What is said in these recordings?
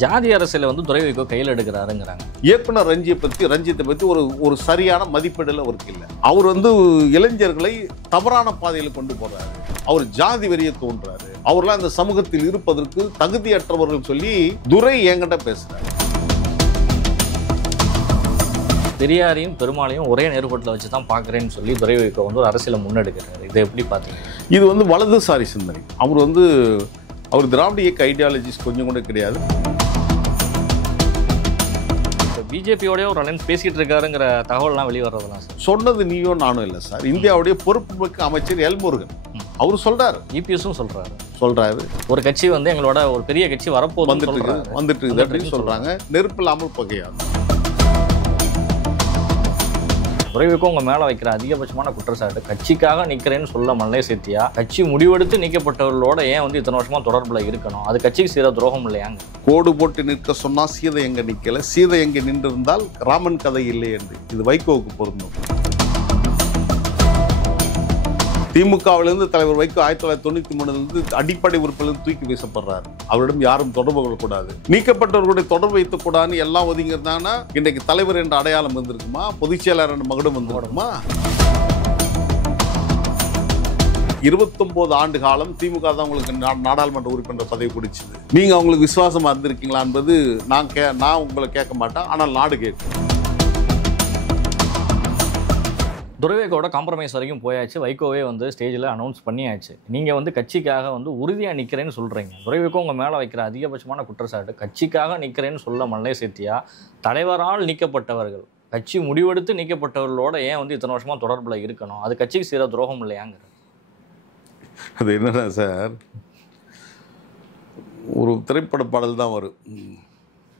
ஜாதி அரசியலை வந்து துரை வைகோ கையில் எடுக்கிறாருங்கிறாங்க. இயக்குனர் ரஞ்சித்தை பற்றி ஒரு சரியான மதிப்பீடுல அவருக்கு இல்லை. அவர் இளைஞர்களை தவறான பாதையில் கொண்டு போறாரு. அவர் ஜாதி வெறியை தோன்றாரு. அவர்லாம் இந்த சமூகத்தில் இருப்பதற்கு தகுதியற்றவர்கள் சொல்லி துரை என்கிட்ட பேசுறாரு. பெரியாரையும் பெருமாளையும் ஒரே நேர்கோட்டில் வச்சு தான் பார்க்குறேன்னு சொல்லி துரை வைகோ வந்து ஒரு அரசியலை முன்னெடுக்கிறாரு. இதை எப்படி பார்த்தீங்க? இது வலதுசாரி சிந்தனை. அவர் திராவிட இயக்க ஐடியாலஜிஸ் கொஞ்சம் கூட கிடையாது. பிஜேபியோடய ஒரு அலைன்ஸ் பேசிட்டு இருக்காருங்கிற தகவல்லாம் வெளியே வர்றதுலாம் சார். சொன்னது நீயும் நானும் இல்லை சார். இந்தியாவுடைய பொறுப்புமிக்க அமைச்சர் எல்முருகன் அவர் சொல்றாரு. இபிஎஸும் சொல்றாரு ஒரு கட்சி வந்து எங்களோட ஒரு பெரிய கட்சி வரப்போகுது வந்துட்டு இருக்குது அப்படின்னு சொல்றாங்க. நெருப்பு இல்லாமல் புகையாது. துரை வைகோ உங்க மேல வைக்கிற அதிகபட்சமான குற்றச்சாட்டு கட்சிக்காக நிக்கிறேன்னு சொல்ல மல்லை சேர்த்தியா, கட்சி முடிவெடுத்து நீக்கப்பட்டவர்களோட ஏன் வந்து இத்தனை வருஷமா தொடர்புல இருக்கணும், அது கட்சிக்கு செய்த துரோகம் இல்லையாங்க? கோடு போட்டு நிற்க சொன்னா சீதை எங்க நிக்கல, சீதை எங்க நின்றிருந்தால் ராமன் கதை இல்லை என்று இது வைகோவுக்கு பொருந்தும். திமுகவிலிருந்து தலைவர் வைகோ 1993 அடிப்படை உறுப்பிலிருந்து தூக்கி வீசப்படுறாரு. அவரிடம் யாரும் தொடர்பு கொள்ளக்கூடாது, நீக்கப்பட்டவர்களுடைய தொடர்பு வைக்கக்கூடாதுன்னு எல்லாம் ஒதுங்கிருந்தாங்கன்னா இன்றைக்கு தலைவர் என்ற அடையாளம் வந்திருக்குமா, பொதுச் செயலாளர் என்ற மகுடம் வந்துடுமா? 29 ஆண்டு காலம் திமுக தான் உங்களுக்கு நாடாளுமன்ற உறுப்பினர் பதவி கொடுத்தது. நீங்க அவங்களுக்கு விசுவாசமா இருந்திருக்கீங்களா என்பது நான் உங்களை கேட்க மாட்டேன், ஆனால் நாடு கேட்கும். துரை வைகோட காம்ப்ரமைஸ் வரைக்கும் போயாச்சு. வைகோவே வந்து ஸ்டேஜில் அனௌன்ஸ் பண்ணியாச்சு. நீங்கள் வந்து கட்சிக்காக வந்து உறுதியாக நிற்கிறேன்னு சொல்கிறீங்க. துரை வைகோ உங்கள் மேலே வைக்கிற அதிகபட்சமான குற்றச்சாட்டு கட்சிக்காக நிற்கிறேன்னு சொல்ல மல்லை சேர்த்தியா, தலைவரால் நீக்கப்பட்டவர்கள் கட்சி முடிவெடுத்து நீக்கப்பட்டவர்களோட ஏன் வந்து இத்தனை வருஷமாக தொடர்பில் இருக்கணும், அது கட்சிக்கு செய்கிற துரோகம் இல்லையாங்க? அது என்னன்னா சார், ஒரு திரைப்பட பாடல் தான் வரும்.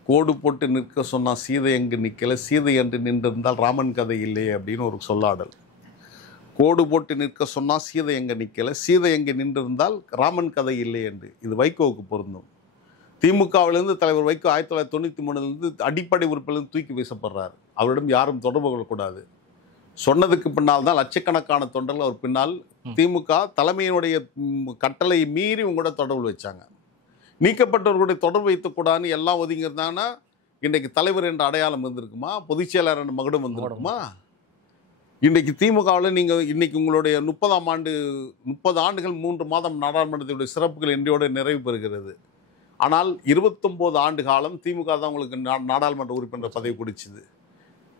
கோடு போட்டு நிற்க சொன்னால் சீதை எங்கு நிற்கல, சீதை என்று நின்றிருந்தால் ராமன் கதை இல்லையே அப்படின்னு ஒரு சொல்லாடல். கோடு போட்டு நிற்க சொன்னால் சீதை எங்கே நிற்கல, சீதை எங்கே நின்றிருந்தால் ராமன் கதை இல்லை என்று இது வைகோவுக்கு பொருந்தும். திமுகவிலிருந்து தலைவர் வைகோ 1993 அடிப்படை உறுப்பிலிருந்து தூக்கி வீசப்படுறாரு. அவரிடம் யாரும் தொடர்பு கொள்ளக்கூடாது. சொன்னதுக்கு பின்னால் தான் லட்சக்கணக்கான தொண்டர்கள் அவர் பின்னால் திமுக தலைமையினுடைய கட்டளை மீறி உங்களோட தொடர்பு வச்சாங்க. நீக்கப்பட்டவர்களுடைய தொடர்பு வைக்கக்கூடாதுன்னு எல்லாம் ஒதுங்கிருந்தாங்கன்னா இன்றைக்கு தலைவர் என்ற அடையாளம் வந்திருக்குமா, பொதுச் செயலாளர் என்ற மகுடம் வந்திருக்குமா? இன்றைக்கு திமுகவில் நீங்கள் இன்னைக்கு உங்களுடைய 30 ஆண்டுகள் 3 மாதம் நாடாளுமன்றத்தினுடைய சிறப்புகள் இன்றையோடு நிறைவு பெறுகிறது. ஆனால் 29 ஆண்டு காலம் திமுக தான் உங்களுக்கு நாடாளுமன்ற உறுப்பினர் பதவி கொடுத்தது.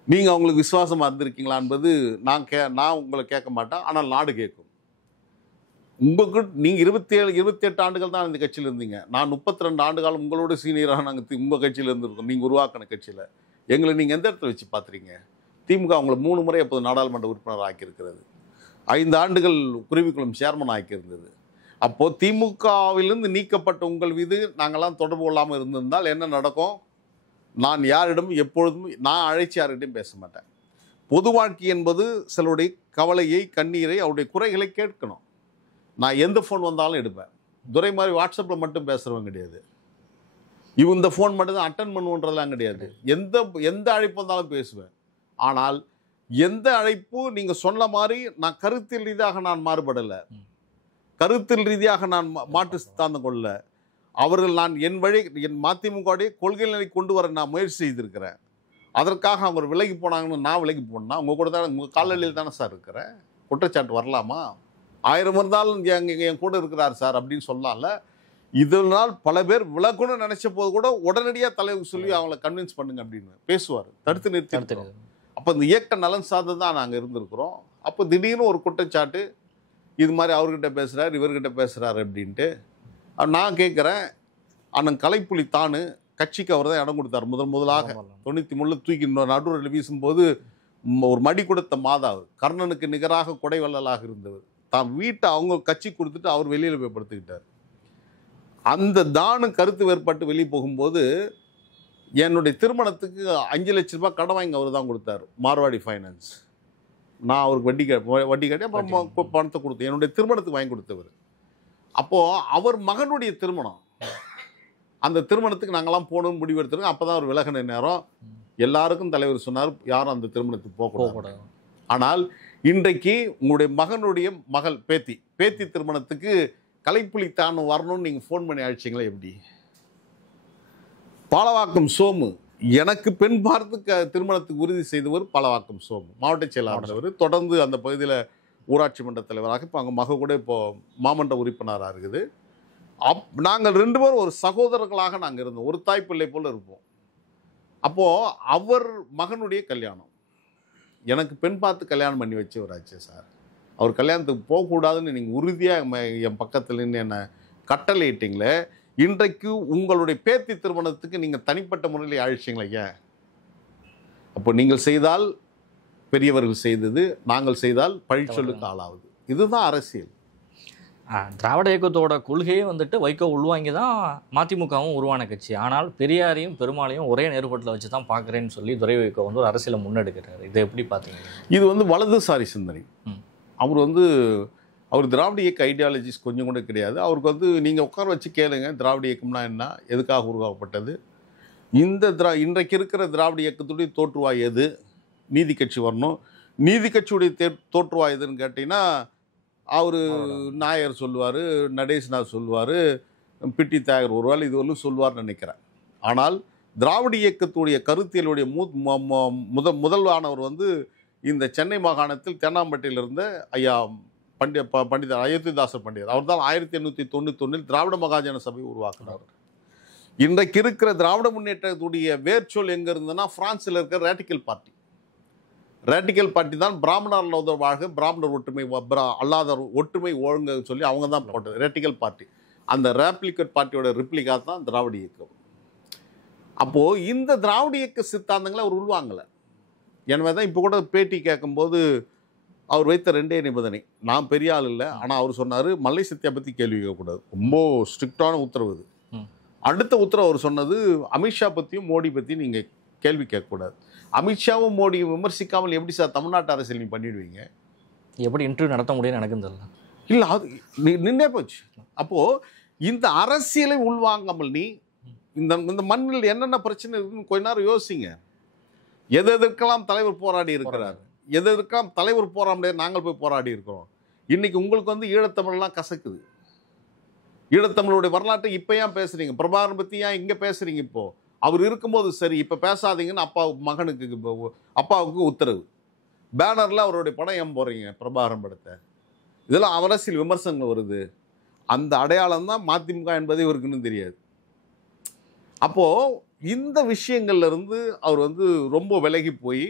நீங்கள் அவங்களுக்கு விசுவாசமாக இருந்திருக்கீங்களா என்பது நான் உங்களை கேட்க மாட்டேன், ஆனால் நாடு கேட்கும். நீங்கள் 28 ஆண்டுகள் தான் இந்த கட்சியில் இருந்தீங்க. நான் 32 ஆண்டு காலம் உங்களோட சீனியராக நாங்கள் உங்கள் கட்சியில் இருந்திருக்கோம். நீங்கள் உருவாக்கின கட்சியில் எங்களை நீங்கள் எந்த இடத்துல வச்சு பார்த்துறீங்க? திமுக அவங்களை 3 முறை அப்போது நாடாளுமன்ற உறுப்பினர் ஆக்கியிருக்கிறது. 5 ஆண்டுகள் குருவிக்குளம் சேர்மன் ஆக்கியிருந்தது. அப்போது திமுகவிலிருந்து நீக்கப்பட்ட உங்கள் மீது நாங்கள்லாம் தொடர்பு கொள்ளாமல் இருந்திருந்தால் என்ன நடக்கும்? நான் யாரிடம் எப்பொழுதும் நான் அழைச்சி யார்கிட்டையும் பேச மாட்டேன். பொது வாழ்க்கை என்பது சிலருடைய கவலையை, கண்ணீரை, அவருடைய குறைகளை கேட்கணும். நான் எந்த ஃபோன் வந்தாலும் எடுப்பேன். துரை மாதிரி வாட்ஸ்அப்பில் மட்டும் பேசுகிறவங்க கிடையாது. இந்த ஃபோன் மட்டும் தான் அட்டன் பண்ணுன்றதெல்லாம் கிடையாது. எந்த அழைப்பு வந்தாலும் பேசுவேன். ஆனால் எந்த அழைப்பு நீங்கள் சொன்ன மாதிரி நான் கருத்தியல் ரீதியாக நான் மாறுபடலை, கருத்தியல் ரீதியாக நான் மாற்று சித்தாந்தம் கொள்ள. அவர்கள் நான் என் மதிமுகவுடைய கொள்கை நிலை கொண்டு வர நான் முயற்சி செய்திருக்கிறேன். அதற்காக அவங்க விலகி போனாங்கன்னு நான் விலகி போனேன்னா உங்கள் கூட தான், உங்கள் காலநிலையில் தானே சார் இருக்கிறேன். குற்றச்சாட்டு வரலாமா? 1000 இருந்தாலும் என் கூட இருக்கிறார் சார் அப்படின்னு சொல்லலாம்ல. இதனால் பல பேர் விலகணும்னு நினைச்ச போது கூட உடனடியாக தலைவர் சொல்லி அவங்கள கன்வின்ஸ் பண்ணுங்க அப்படின்னு பேசுவார், தடுத்து நிறுத்தி. அப்போ இந்த இயக்க நலன் சார்ந்து தான் நாங்கள் இருந்திருக்கிறோம். அப்போ திடீர்னு ஒரு குற்றச்சாட்டு, இது மாதிரி அவர்கிட்ட பேசுகிறார், இவர்கிட்ட பேசுகிறாரு அப்படின்ட்டு. நான் கேட்குறேன், அண்ணன் கலைப்புலி தானு கட்சிக்கு அவர் தான் இடம் கொடுத்தார் முதலாக. 93 தூக்கி நடுவரில் வீசும்போது ஒரு மடி கொடுத்த மாதாவு, கர்ணனுக்கு நிகராக கொடை வள்ளலாக இருந்தவர், தான் வீட்டை அவங்க கட்சி கொடுத்துட்டு அவர் வெளியில் போய் படுத்துக்கிட்டார். அந்த தானு கருத்து வேறுபட்டு வெளியே போகும்போது என்னுடைய திருமணத்துக்கு 5 லட்ச ரூபாய் கடன் வாங்கி அவர் தான் கொடுத்தார், மார்வாடி ஃபைனான்ஸ். நான் அவருக்கு வட்டி கட்டி அப்புறம் பணத்தை கொடுத்தேன். என்னுடைய திருமணத்துக்கு வாங்கி கொடுத்தவர். அப்போது அவர் மகனுடைய திருமணம், அந்த திருமணத்துக்கு நாங்கள்லாம் போகணும்னு முடிவு எடுத்துருக்கோம். அப்போ தான் அவர் விலகின நேரம். எல்லாருக்கும் தலைவர் சொன்னார், யாரும் அந்த திருமணத்துக்கு போகக்கூடாது. ஆனால் இன்றைக்கு உங்களுடைய மகனுடைய மகள் பேத்தி திருமணத்துக்கு கலைப்புலி தான் வரணும்னு நீங்கள் ஃபோன் பண்ணி அழைச்சிங்களா? எப்படி பாலவாக்கம் சோமு எனக்கு பெண் பார்த்து திருமணத்துக்கு உறுதி செய்தவர் பாலவாக்கம் சோமு, மாவட்ட செயலாளர். தொடர்ந்து அந்த பகுதியில் ஊராட்சி மன்ற தலைவராக, இப்போ அங்கே மக கூட இப்போ மாமன்ற உறுப்பினராக இருக்குது. நாங்கள் 2 பேரும் ஒரு சகோதரர்களாக நாங்கள் இருந்தோம், ஒரு தாய் பிள்ளை போல் இருப்போம். அப்போது அவர் மகனுடைய கல்யாணம், எனக்கு பெண் பார்த்து கல்யாணம் பண்ணி வச்சவராச்சு சார். அவர் கல்யாணத்துக்கு போகக்கூடாதுன்னு நீங்கள் உறுதியாக என் பக்கத்தில் நின்று என்னை கட்டளையிட்டீங்களே. இன்றைக்கு உங்களுடைய பேத்தி திருமணத்துக்கு நீங்கள் தனிப்பட்ட முறையில் அழைச்சிங்களே ஏன்? அப்போ நீங்கள் செய்தால் பெரியவர்கள் செய்தது, நாங்கள் செய்தால் பழிச்சொல்லுக்கு ஆளாகுது. இதுதான் அரசியல். திராவிட இயக்கத்தோட கொள்கையே வந்துட்டு வைகோ உள்வாங்கி தான் மதிமுகவும் உருவான கட்சி. ஆனால் பெரியாரையும் பெருமாளையும் ஒரே நேர்கோட்டில் வச்சு தான் பார்க்குறேன்னு சொல்லி துரை வைகோ வந்து ஒரு அரசியலை முன்னெடுக்கிறாரு. இதை எப்படி பார்த்தீங்க? இது வந்து வலதுசாரி சிந்தனை. அவர் திராவிட இயக்க ஐடியாலஜிஸ் கொஞ்சம் கூட கிடையாது. அவருக்கு வந்து நீங்கள் உட்கார வச்சு கேளுங்க, திராவிட இயக்கம்னா என்ன, எதுக்காக உருவாக்கப்பட்டது, இன்றைக்கு இருக்கிற திராவிட இயக்கத்துடைய தோற்றுவாய் எது, நீதி கட்சி வரணும், நீதி கட்சியுடைய தோற்றுவாய் எதுன்னு கேட்டிங்கன்னா அவர் நாயர் சொல்லுவார், நடேசனார் சொல்லுவார், பிட்டி தியாகர் ஒருவாள் இது ஒன்றும் சொல்லுவார்னு நினைக்கிறேன். ஆனால் திராவிட இயக்கத்துடைய கருத்தியலுடைய முதல்வானவர் வந்து இந்த சென்னை மாகாணத்தில் தேனாம்பேட்டையில் இருந்த ஐயா பண்டிதர் அயோத்திதாசர் பண்டிதர். அவர் தான் 1891 திராவிட மகாஜன சபை உருவாக்குனார். இன்றைக்கு இருக்கிற திராவிட முன்னேற்றத்துடைய வேர்ச்சொல் எங்கே இருந்ததுன்னா பிரான்சில் இருக்கிற ரேட்டிக்கல் பார்ட்டி தான் பிராமணர் வாழ்க, பிராமணர் ஒற்றுமை, அல்லாதவர் ஒற்றுமை ஒழுங்க சொல்லி அவங்க தான் போட்டது ரேட்டிக்கல் பார்ட்டி. அந்த ரேப்ளிகேட் பார்ட்டியோட ரிப்ளிகா தான் திராவிட இயக்கம். அப்போது இந்த திராவிட இயக்க சித்தாந்தங்களை அவர் உள்வாங்கலை. எனவே தான் இப்போ கூட பேட்டி கேட்கும்போது அவர் வைத்த 2 நிபந்தனை. நான் பெரிய ஆள் இல்லை, ஆனால் அவர் சொன்னார் மல்லை சத்யா பற்றி கேள்வி கேட்கக்கூடாது, ரொம்ப ஸ்ட்ரிக்டான உத்தரவு இது. அடுத்த உத்தரவு அவர் சொன்னது அமித்ஷா பற்றியும் மோடி பற்றியும் நீங்கள் கேள்வி கேட்கக்கூடாது. அமித்ஷாவும் மோடியும் விமர்சிக்காமல் எப்படி சார் தமிழ்நாட்டு அரசியல் நீ பண்ணிடுவீங்க? எப்படி இன்டர்வியூ நடத்த முடியும்னு எனக்கு தெரியல. இல்லை, அது நின்னே போச்சு. அப்போது இந்த அரசியலை உள்வாங்காமல் நீ இந்த மண்ணில் என்னென்ன பிரச்சனை இருக்குன்னு கொஞ்ச நேரம் யோசிங்க. எதற்கெல்லாம் தலைவர் போராடி இருக்கிறார், எதற்கெல்லாம் தலைவர் போராட நாங்கள் போய் போராடி இருக்கிறோம். இன்னைக்கு உங்களுக்கு வந்து ஈழத்தமிழ்லாம் கசக்குது. ஈழத்தமிழுடைய வரலாற்றை இப்போ ஏன் பேசுறீங்க? பிரபாகரன் பற்றி ஏன் இங்கே பேசுறீங்க? இப்போ அவர் இருக்கும்போது சரி, இப்போ பேசாதீங்கன்னு அப்பாவுக்கு உத்தரவு. பேனரில் அவருடைய படம் ஏன் போடுறீங்க பிரபாகரன் படத்தை? இதெல்லாம் அரசியல் விமர்சனங்கள் வருது. அந்த அடையாளம் தான் மதிமுக என்பதே இவருக்குன்னு தெரியாது. அப்போது இந்த விஷயங்கள்ல இருந்து அவர் வந்து ரொம்ப விலகி போய்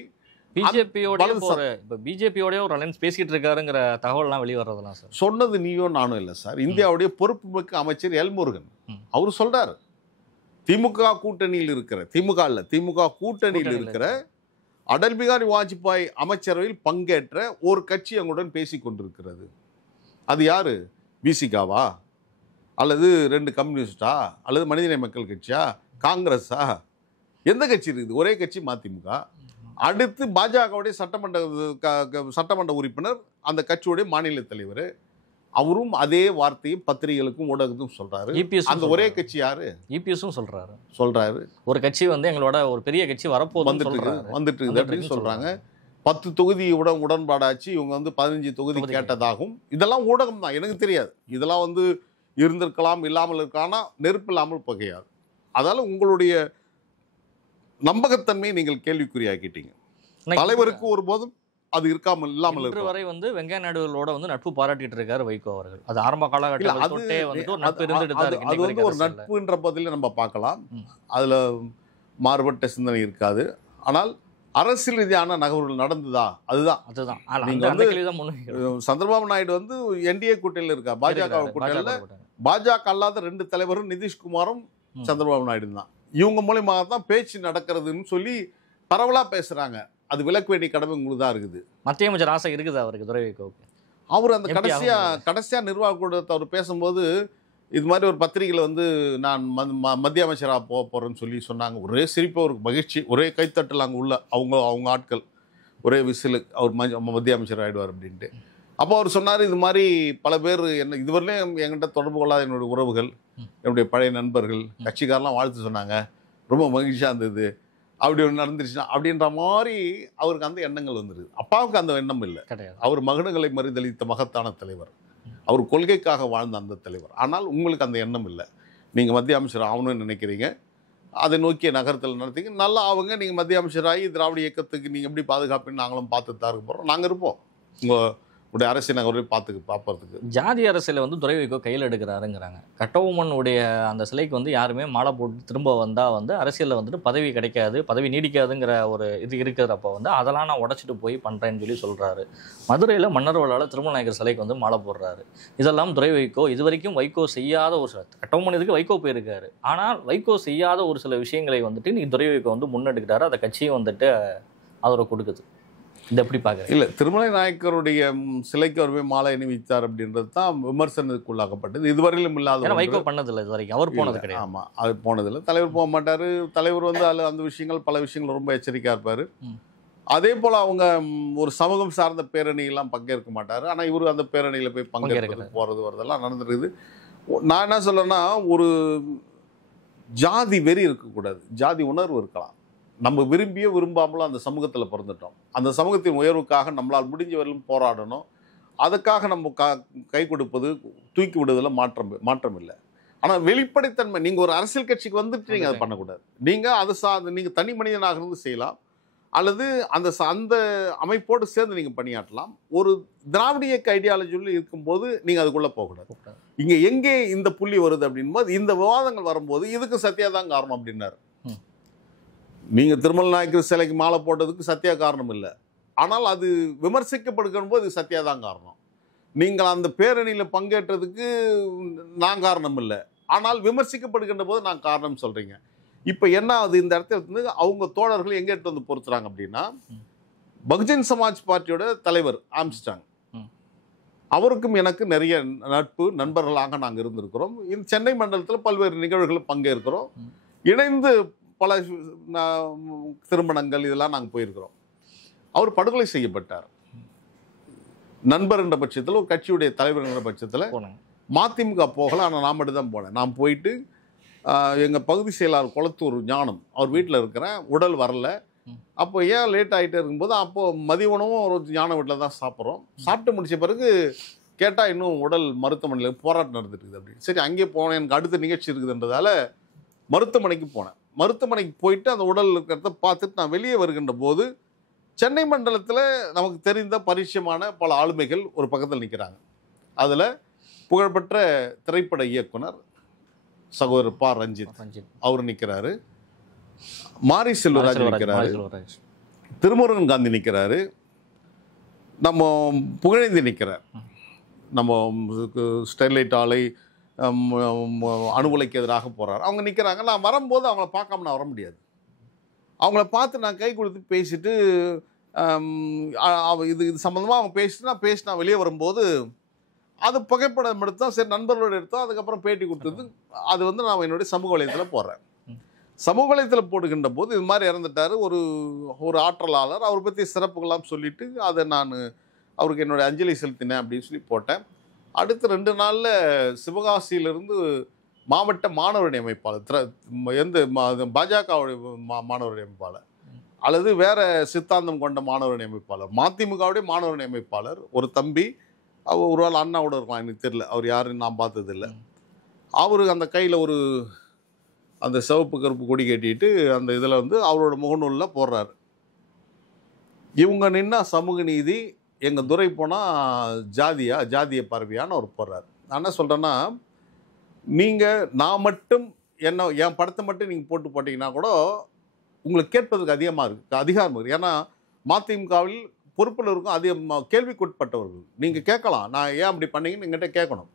பிஜேபியோட ஒரு அலைன்ஸ் பேசிட்டு இருக்காருங்கிற தகவல்லாம் வெளிவரதெல்லாம் சார் சொன்னது நீயும் நானும் இல்லை சார். இந்தியாவுடைய பொறுப்புமிக்க அமைச்சர் எல் முருகன் அவர் சொல்றாரு, திமுக கூட்டணியில் இருக்கிற அடல் பிகாரி வாஜ்பாய் அமைச்சரவையில் பங்கேற்ற ஒரு கட்சி எங்களுடன் பேசி கொண்டிருக்கிறது. அது யாரு? விசிகாவா அல்லது 2 கம்யூனிஸ்டா அல்லது மனிதநேய மக்கள் கட்சியா, காங்கிரஸா? எந்த கட்சி இருக்குது? ஒரே கட்சி மதிமுக. அடுத்து பாஜகவுடைய சட்டமன்ற உறுப்பினர், அந்த கட்சியுடைய மாநில தலைவர், அவரும் அதே வார்த்தையும் பத்திரிகைகளுக்கும் ஊடகத்துக்கும் சொல்றாரு. அந்த ஒரே கட்சி யாரு? இபிஎஸும் சொல்றாரு ஒரு கட்சி வந்து எங்களோட ஒரு பெரிய கட்சி வரப்போகுது வந்துட்டு அப்படின்னு சொல்றாங்க. 10 தொகுதி உடன்பாடாச்சு, இவங்க வந்து 15 தொகுதி கேட்டதாகும். இதெல்லாம் ஊடகம் தான், எனக்கு தெரியாது. இதெல்லாம் வந்து இருந்திருக்கலாம், இல்லாமல் இருக்கானா நெருப்பு இல்லாமல் புகையாது. அதால உங்களுடைய நம்பகத்தன்மையை நீங்கள் கேள்விக்குறியாக்கிட்டீங்க. தலைவருக்கு ஒருபோதும் அது இல்லாமல் வரை வந்து வெங்கையா நாயுடுகளோட வந்து நட்பு பாராட்டிட்டு இருக்காரு வைகோ அவர்கள். அது ஆரம்ப காலகட்டத்தில் அது வந்து ஒரு நட்புன்ற பதில நம்ம பார்க்கலாம். அதுல மாறுபட்ட சிந்தனை இருக்காது. ஆனால் அரசியல் ரீதியான நகர்வுகள் நடந்ததா? அதுதான் நீங்க வந்து சந்திரபாபு நாயுடு வந்து என்டிஏ கூட்டணியில் இருக்கா, பாஜக கூட்டணியில். பாஜக அல்லாத 2 தலைவரும் நிதிஷ்குமாரும் சந்திரபாபு நாயுடு தான். இவங்க மூலமாக தான் பேச்சு நடக்கிறதுன்னு சொல்லி பரவலாக பேசுகிறாங்க. அது விலக்கு வேண்டிய கடமை உங்களுக்கு தான் இருக்குது. மத்திய அமைச்சர் ஆசை இருக்குது அவருக்கு, துரை வைகோவுக்கு. அவர் அந்த கடைசியாக நிர்வாக கூட்டத்தை அவர் பேசும்போது இது மாதிரி ஒரு பத்திரிகையில் வந்து நான் மத்திய அமைச்சராக போகிறேன்னு சொல்லி சொன்னாங்க. ஒரே சிரிப்பு, ஒரு மகிழ்ச்சி, ஒரே கைத்தட்டல் அங்கே உள்ள அவங்க ஆட்கள், ஒரே விசிலு அவர் மத்திய அமைச்சர் ஆகிடுவார் அப்படின்ட்டு. அப்போ அவர் சொன்னார், இது மாதிரி பல பேர் என்ன இதுவரையிலும் என்கிட்ட தொடர்பு கொள்ளாத என்னுடைய உறவுகள், என்னுடைய பழைய நண்பர்கள், கட்சிக்காரெலாம் வாழ்த்து சொன்னாங்க, ரொம்ப மகிழ்ச்சியாக இருந்தது, அப்படி ஒன்று நடந்துருச்சுன்னா அப்படின்ற மாதிரி அவருக்கு அந்த எண்ணங்கள் வந்துடுது. அப்பாவுக்கு அந்த எண்ணம் இல்லை, கிடையாது. அவர் மகன்களை மறுதளித்த மகத்தான தலைவர், அவர் கொள்கைக்காக வாழ்ந்த அந்த தலைவர். ஆனால் உங்களுக்கு அந்த எண்ணம் இல்லை. நீங்கள் மத்திய அமைச்சர் ஆகணும்னு நினைக்கிறீங்க. அதை நோக்கிய நகரத்தில் நடத்திங்க நல்லா அவங்க நீங்கள் மத்திய அமைச்சராகி திராவிட இயக்கத்துக்கு நீங்கள் எப்படி பாதுகாப்புன்னு நாங்களும் பார்த்து தான் இருக்க போகிறோம். நாங்கள் இருப்போம் உங்களுடைய அரசியல் நகரை பார்ப்பறதுக்கு. ஜாதி அரசியலை வந்து துரை வைகோ கையில் எடுக்கிறாருங்கிறாங்க. கட்டபொம்மனுடைய அந்த சிலைக்கு வந்து யாருமே மாலை போட்டு திரும்ப வந்தால் வந்து அரசியலில் வந்துட்டு பதவி கிடைக்காது, பதவி நீடிக்காதுங்கிற ஒரு இது இருக்கிறப்ப வந்து அதெல்லாம் நான் உடச்சிட்டு போய் பண்ணுறேன்னு சொல்கிறாரு. மதுரையில் மன்னர்வளால் திருமல நாயக்கர் சிலைக்கு வந்து மாலை போடுறாரு. இதெல்லாம் துரை வைகோ இது வரைக்கும் வைகோ செய்யாத ஒரு சில, கட்டபொம்மன் இதுக்கு வைகோ போயிருக்காரு, ஆனால் வைகோ செய்யாத ஒரு சில விஷயங்களை வந்துட்டு நீ துரை வைகோ வந்து முன்னெடுக்கிறாரு. அந்த கட்சியும் வந்துட்டு ஆதரவு கொடுக்குது. இது எப்படி பார்க்குறேன்? இல்லை, திருமலை நாயக்கருடைய சிலைக்கு அவர் போய் மாலை அணிவித்தார் அப்படின்றது தான் விமர்சனத்துக்குள்ளாக்கப்பட்டது. இதுவரையிலும் இல்லாத வைகோ பண்ணதில்லை இது வரைக்கும், அவர் போனது கிடையாது. ஆமாம், அது போனதில்லை. தலைவர் போக மாட்டார். தலைவர் வந்து அதில் அந்த விஷயங்கள் பல விஷயங்கள் ரொம்ப எச்சரிக்கையாக இருப்பார். அதே போல் அவங்க ஒரு சமூகம் சார்ந்த பேரணியெல்லாம் பங்கேற்க மாட்டார். ஆனால் இவர் அந்த பேரணியில் போய் பங்கேற்கிறது போகிறது வரதெல்லாம் நடந்துருக்குது. நான் என்ன சொல்கிறேன்னா, ஒரு ஜாதி வெறி இருக்கக்கூடாது, ஜாதி உணர்வு இருக்கலாம். நம்ம விரும்பியோ விரும்பாமலோ அந்த சமூகத்தில் பிறந்துட்டோம். அந்த சமூகத்தின் உயர்வுக்காக நம்மளால் முடிஞ்ச வரையிலும் போராடணும். அதுக்காக நம்ம கை கொடுப்பது, தூக்கி விடுவதில் மாற்றம் இல்லை. ஆனால் வெளிப்படைத்தன்மை, நீங்கள் ஒரு அரசியல் கட்சிக்கு வந்துட்டு நீங்கள் அதை பண்ணக்கூடாது. நீங்கள் அதை நீங்கள் தனி மனிதனாக இருந்து செய்யலாம், அல்லது அந்த அமைப்போடு சேர்ந்து நீங்கள் பணியாற்றலாம். ஒரு திராவிட இயக்க ஐடியாலஜியில் இருக்கும்போது நீங்கள் அதுக்குள்ளே போகக்கூடாது. இங்கே எங்கே இந்த புள்ளி வருது அப்படின்போது, இந்த விவாதங்கள் வரும்போது இதுக்கு சத்யா தான் காரணம் அப்படின்னாரு. நீங்கள் திருமல நாயக்கர் சிலைக்கு மாலை போட்டதுக்கு சத்யா காரணம் இல்லை, ஆனால் அது விமர்சிக்கப்படுகிற போது சத்யா தான் காரணம். நீங்கள் அந்த பேரணியில் பங்கேற்றதுக்கு நான் காரணம் இல்லை, ஆனால் விமர்சிக்கப்படுகின்ற போது நான் காரணம் சொல்கிறீங்க. இப்போ என்ன ஆகுது, இந்த இடத்துல வந்து அவங்க தோழர்கள் எங்கே எடுத்து வந்து பொறுத்துறாங்க அப்படின்னா, பகுஜன் சமாஜ் பார்ட்டியோட தலைவர் ஆம்ஸ்டாங், அவருக்கும் எனக்கு நிறைய நண்பர்களாக நாங்கள் இருந்திருக்கிறோம். இந்த சென்னை மண்டலத்தில் பல்வேறு நிகழ்வுகளில் பங்கேற்கிறோம். இணைந்து பல திருமணங்கள் இதெல்லாம் நாங்கள் போயிருக்கிறோம். அவர் படுகொலை செய்யப்பட்டார். நண்பர் என்ற பட்சத்தில், ஒரு கட்சியுடைய தலைவர் என்ற பட்சத்தில் மதிமுக போகல, ஆனால் நான் மட்டும் தான் போனேன். நான் போயிட்டு எங்கள் பகுதி செயலாளர் குளத்தூர் ஞானம் அவர் வீட்டில் இருக்கிறேன், உடல் வரல. அப்போ ஏன் லேட் ஆகிட்டே இருக்கும்போது, அப்போது மதிய உணவும் ஒரு ஞான வீட்டில் தான் சாப்பிட்றோம். சாப்பிட்டு முடிச்ச பிறகு கேட்டால் இன்னும் உடல் மருத்துவமனையில் போராட்டம் நடந்துட்டு இருக்குது அப்படின்னு. சரி, அங்கே போனேன், எனக்கு அடுத்த நிகழ்ச்சி இருக்குதுன்றதால மருத்துவமனைக்கு போனேன். மருத்துவமனைக்கு போயிட்டு அந்த உடல் இருக்கிறத பார்த்துட்டு நான் வெளியே வருகின்ற போது, சென்னை மண்டலத்தில் நமக்கு தெரிந்த பரிச்சயமான பல ஆளுமைகள் ஒரு பக்கத்தில் நிற்கிறாங்க. அதில் புகழ்பெற்ற திரைப்பட இயக்குனர் சகோதரர் ப. ரஞ்சித் அவர் நிற்கிறாரு, மாரி செல்வராஜ் நிற்கிறாரு, திருமுருகன் காந்தி நிற்கிறாரு, நம்ம புகழேந்தி நிற்கிறார், நம்ம ஸ்டெர்லைட் ஆலை அணு உலைக்கு எதிராக போகிறார், அவங்க நிற்கிறாங்க. நான் வரும்போது அவங்கள பார்க்காம நான் வர முடியாது. அவங்கள பார்த்து நான் கை கொடுத்து பேசிட்டு இது சம்மந்தமாக அவங்க பேசிட்டு நான் வெளியே வரும்போது அது புகைப்படம் எடுத்தோம். சரி, நண்பர்களோடு எடுத்தோம். அதுக்கப்புறம் பேட்டி கொடுத்தது. அது வந்து நான் என்னுடைய சமூக வலையத்தில் போடுறேன். சமூக வலையத்தில் போடுகின்ற போது இது மாதிரி இறந்துட்டார் ஒரு ஆற்றலாளர், அவர் பற்றி சிறப்புகள்லாம் சொல்லிவிட்டு அதை நான் அவருக்கு என்னுடைய அஞ்சலி செலுத்தினேன் அப்படின்னு சொல்லி போட்டேன். அடுத்த 2 நாளில் சிவகாசியிலிருந்து மாவட்ட மாணவரணி அமைப்பாளர், பாஜகவுடைய மாணவரணி அமைப்பாளர், அல்லது வேறு சித்தாந்தம் கொண்ட மாணவரணி அமைப்பாளர், மதிமுகவுடைய மாணவரணி அமைப்பாளர் ஒரு தம்பி, அவர் ஒரு ஆள் அண்ணாவோட இருக்கலாம், எனக்கு தெரியல, அவர் யாருன்னு நான் பார்த்ததில்லை. அவர் அந்த கையில் அந்த சிவப்பு கருப்பு கொடி கட்டிட்டு அந்த இதில் வந்து அவரோட முகநூலில் போடுறாரு, இவங்க நின்னா சமூக நீதி, எங்கள் துறை போனால் ஜாதிய பரவியான்னு அவர் போடுறாரு. நான் என்ன சொல்கிறேன்னா, நான் மட்டும் என் படத்தை மட்டும் நீங்கள் போட்டிங்கன்னா கூட உங்களுக்கு கேட்பதற்கு அதிகாரம் இருக்குது. ஏன்னா மதிமுகவில் பொறுப்பில் இருக்கும் அதிக கேள்விக்குட்பட்டவர்கள். நீங்கள் கேட்கலாம், நான் ஏன் அப்படி பண்ணீங்கன்னு எங்கிட்ட கேட்கணும்.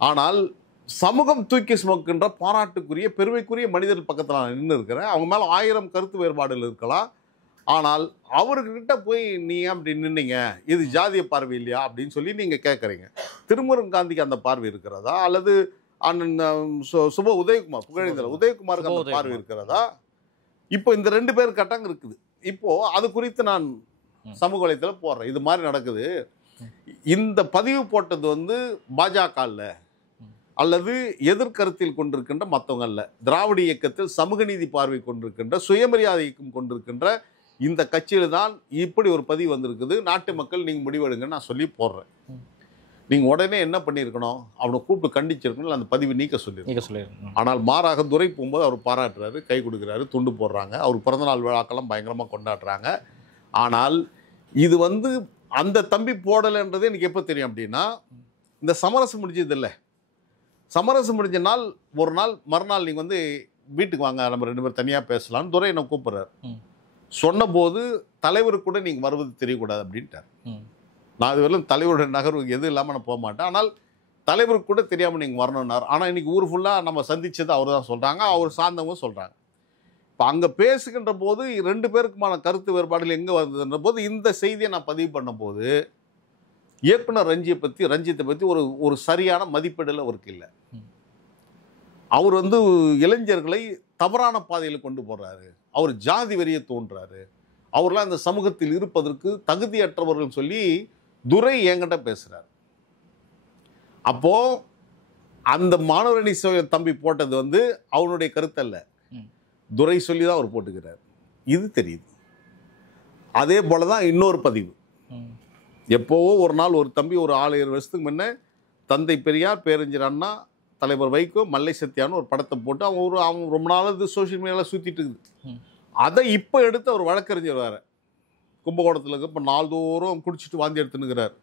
ஆனால் சமூகம் தூக்கி சுமக்கின்ற பாராட்டுக்குரிய பெருமைக்குரிய மனிதர்கள் பக்கத்தில் நான் நின்று இருக்கிறேன். அவங்க மேலே 1000 கருத்து வேறுபாடுகள் இருக்கலாம். ஆனால் அவர்கிட்ட போய் நீ ஏன் அப்படி நின்னீங்க, இது ஜாதிய பார்வை இல்லையா அப்படின்னு சொல்லி நீங்கள் கேட்குறீங்க. திருமுருகன் காந்திக்கு அந்த பார்வை இருக்கிறதா, அல்லது அண்ணன் சுப உதயகுமார் புகழேந்திர உதயகுமாருக்கு அந்த பார்வை இருக்கிறதா? இப்போ இந்த 2 பேர் கட்டங்க இருக்குது. இப்போது அது குறித்து நான் சமூக வலைத்தளத்தில் போடுறேன், இது மாதிரி நடக்குது. இந்த பதிவு போட்டது வந்து பாஜக இல்லை, அல்லது எதிர்கருத்தில் கொண்டிருக்கின்ற மற்றவங்க அல்ல, திராவிட இயக்கத்தில் சமூக நீதி பார்வை கொண்டிருக்கின்ற சுயமரியாதை இயக்கம் கொண்டிருக்கின்ற இந்த கட்சியில் தான் இப்படி ஒரு பதிவு வந்திருக்குது. நாட்டு மக்கள் நீங்கள் முடிவெடுங்கன்னு நான் சொல்லி போடுறேன். நீங்கள் உடனே என்ன பண்ணியிருக்கணும், அவனை கூப்பிட்டு கண்டிச்சிருக்கணும், இல்லை அந்த பதிவு நீக்க சொல்லியிருக்கணும். சொல்லிடுங்க. ஆனால் மாறாக துரை போகும்போது அவர் பாராட்டுறாரு, கை கொடுக்குறாரு, துண்டு போடுறாங்க, அவர் பிறந்தநாள் விழாக்கெல்லாம் பயங்கரமாக கொண்டாடுறாங்க. ஆனால் இது வந்து அந்த தம்பி போடலைன்றது எனக்கு எப்போ தெரியும் அப்படின்னா, இந்த சமரசம் முடிஞ்சது இல்லை. சமரசம் முடிஞ்ச நாள் ஒரு நாள் மறுநாள் நீங்கள் வந்து வீட்டுக்கு வாங்க, நம்ம 2 பேர் தனியாக பேசலாம்னு துரை என்னை கூப்பிட்றாரு. சொன்னபோது தலைவருக்கு கூட நீங்கள் வருவது தெரியக்கூடாது அப்படின்ட்டார். நான் இது வரலும் தலைவருடைய நகர்வு எதுவும் இல்லாமல் நான் போக மாட்டேன். ஆனால் தலைவருக்கு கூட தெரியாமல் நீங்கள் வரணுன்னார். ஆனால் இன்றைக்கி ஊர் ஃபுல்லாக நம்ம சந்தித்தது அவர் தான் சொல்கிறாங்க, அவர் சார்ந்தவங்க சொல்கிறாங்க. இப்போ அங்கே பேசுகின்ற போது 2 பேருக்குமான கருத்து வேறுபாடுகள் எங்கே வந்ததுன்ற போது இந்த செய்தியை நான் பதிவு பண்ணும்போது இயக்குனர் ரஞ்சித்தை பற்றி ஒரு சரியான மதிப்பீடில் அவருக்கு இல்லை. அவர் வந்து இளைஞர்களை தவறான பாதையில் கொண்டு போகிறாரு, அவர் ஜாதி வெறியை தோன்றாரு, அவர்லாம் இந்த சமூகத்தில் இருப்பதற்கு தகுதியற்றவர்கள் சொல்லி துரை என்கிட்ட பேசுகிறார். அப்போது அந்த மாணவரணி தம்பி போட்டது வந்து அவனுடைய கருத்து அல்ல, துரை சொல்லி தான் அவர் போட்டுக்கிறார். இது தெரியுது. அதே போல தான் இன்னொரு பதிவு. எப்போவோ ஒரு நாள் ஒரு தம்பி ஒரு 6-7 வருஷத்துக்கு முன்னே தந்தை பெரியார், பேரறிஞர் அண்ணா, தலைவர் வைகோ, மல்லை சத்யான்னு ஒரு படத்தை போட்டு அவன் ரொம்ப நாள் சோஷியல் மீடியாவில் சுற்றிட்டு இருக்குது. அதை இப்போ எடுத்து அவர் வழக்கறிஞர் வேறு கும்பகோணத்தில் இருக்க. இப்போ நாள்தோறும் குடிச்சிட்டு வாந்தி எடுத்துனுக்கிறார்.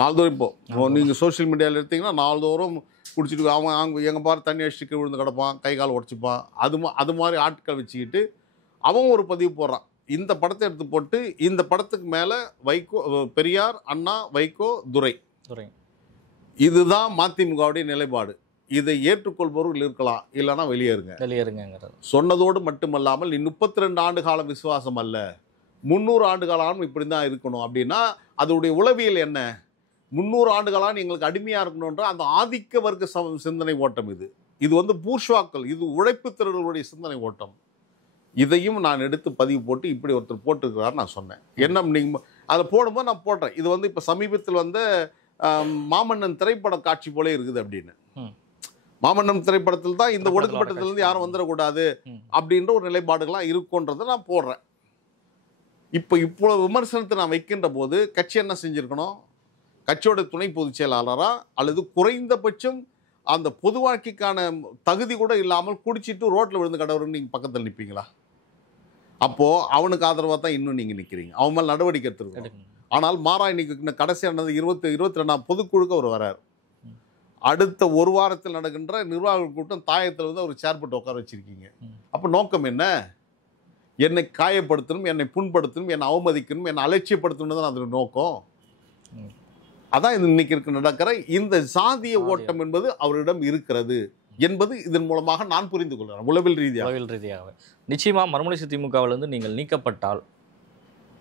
நாள்தோறும் இப்போ நீங்கள் சோஷியல் மீடியாவில் எடுத்தீங்கன்னா நாள்தோறும் குடிச்சிட்டு அவன் அங்கே எங்கே பாரு தண்ணி அடிச்சுட்டு விழுந்து கிடப்பான், கை கால் உடச்சிப்பான். அது மாதிரி ஆட்கள் வச்சுக்கிட்டு அவன் ஒரு பதிவு போடுறான். இந்த படத்தை எடுத்து போட்டு இந்த படத்துக்கு மேலே வைகோ, பெரியார், அண்ணா, வைகோ, துரை, இதுதான் மதிமுகவுடைய நிலைப்பாடு. இதை ஏற்றுக்கொள்பவர்கள் இருக்கலாம், இல்லைன்னா வெளியேறுங்க. சொன்னதோடு மட்டுமல்லாமல் 32 ஆண்டு கால விசுவாசம் அல்ல, 300 ஆண்டு காலம் இப்படி தான் இருக்கணும் அப்படின்னா அதோடைய உளவியல் என்ன? 300 ஆண்டு காலம் எங்களுக்கு அடிமையாக இருக்கணுன்ற அந்த ஆதிக்க வர்க்க சிந்தனை ஓட்டம். இது வந்து பூர்ஷ்வாக்கள், இது உழைப்பு திறர்களுடைய சிந்தனை ஓட்டம். இதையும் நான் எடுத்து பதிவு போட்டு இப்படி ஒருத்தர் போட்டிருக்கிறார் நான் சொன்னேன். என்ன நீங்கள் அதை போடும்போது நான் போடுறேன். இது வந்து இப்போ சமீபத்தில் வந்து மாமன்னன் திரைப்பட காட்சி போல இருக்குது அப்படின்னு. மாமன்னன் திரைப்படத்தில் தான் இந்த ஒடுக்கப்பட்டத்திலிருந்து யாரும் வந்துடக்கூடாது அப்படின்ற ஒரு நிலைப்பாடுகள்லாம் இருக்குன்றதை நான் போடுறேன். இப்போ விமர்சனத்தை நான் வைக்கின்ற போது கட்சி என்ன செஞ்சுருக்கணும்? கட்சியோட துணை பொதுச் செயலாளராக அல்லது குறைந்தபட்சம் அந்த பொது வாழ்க்கைக்கான தகுதி கூட இல்லாமல் குடிச்சிட்டு ரோட்டில் விழுந்து கடவுள்னு நீங்கள் பக்கத்தில் நிற்பீங்களா? அப்போது அவனுக்கு ஆதரவாக தான் இன்னும் நீங்கள் நிற்கிறீங்க. அவன் மேலே நடவடிக்கை எடுத்துருக்கணும். ஆனால் மாறா இன்னைக்கு கடைசியானது 22ஆம் பொதுக்குழுக்கு அவர் வரார். அடுத்த ஒரு வாரத்தில் நடக்கின்ற நிர்வாகிகள் கூட்டம் தாயத்தில் வந்து அவர் சேர் போட்டு உட்கார வச்சிருக்கீங்க. அப்போ நோக்கம் என்ன? என்னை காயப்படுத்தணும், என்னை புண்படுத்தணும், என்னை அவமதிக்கணும், என்னை அலட்சியப்படுத்தணும் தான் அதோட நோக்கம். அதான் இன்னைக்கு நடக்கிற இந்த சாதிய ஓட்டம் என்பது அவரிடம் இருக்கிறது என்பது இதன் மூலமாக நான் புரிந்து கொள்கிறேன். உளவில் ரீதியாக நிச்சயமா மறுமலர்ச்சி திமுகவிலிருந்து நீங்கள் நீக்கப்பட்டால்